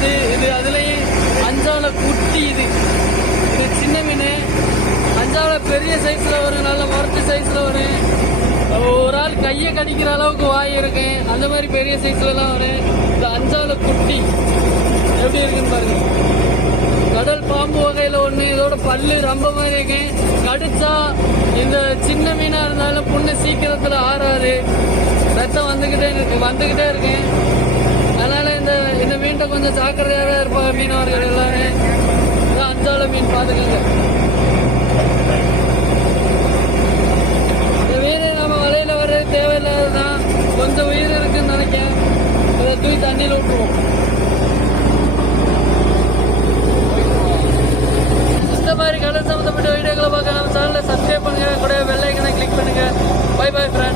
Size இது. அதுலேயும் அஞ்சால குட்டி இது. இது சின்ன மீன். அஞ்சால பெரிய சைஸில் வரும், நல்ல மரத்து சைஸில் வரும். ஒரு ஆள் கையை கடிக்கிற அளவுக்கு வாய் இருக்கு, அந்த மாதிரி பெரிய சைஸ்லலாம் வரும். இந்த அஞ்சால குட்டி எப்படி இருக்குன்னு பாருங்க. கடல் பாம்பு வகையில் ஒன்று. இதோட பல்லு ரொம்ப மாதிரி இருக்கு. கடிச்சா இந்த சின்ன மீனாக இருந்தாலும் புண்ணு சீக்கிரத்தில் ஆறாது. ரத்தம் வந்துக்கிட்டே இருக்கு. அதனால இந்த மீன்கிட்ட கொஞ்சம் ஜாக்கிரதையாக இருப்பாங்க மீனவர்கள் எல்லாரும். அஞ்சால மீன் பார்த்துக்கங்க. இந்த மீன் நம்ம வலையில வர்றது தேவையில்லாததான். கொஞ்சம் உயிர் இருக்குன்னு நினைக்கிறேன். இதை தூக்கி தண்ணியில் விட்டுருவோம். இந்த மாதிரி கடல் சம்பந்தப்பட்ட வீடியோக்களை பார்க்க நம்ம சேனலை சப்ஸ்கிரைப் பண்ணுங்க, கூட பெல் ஐக்கனை கிளிக் பண்ணுங்க. Bye bye friends.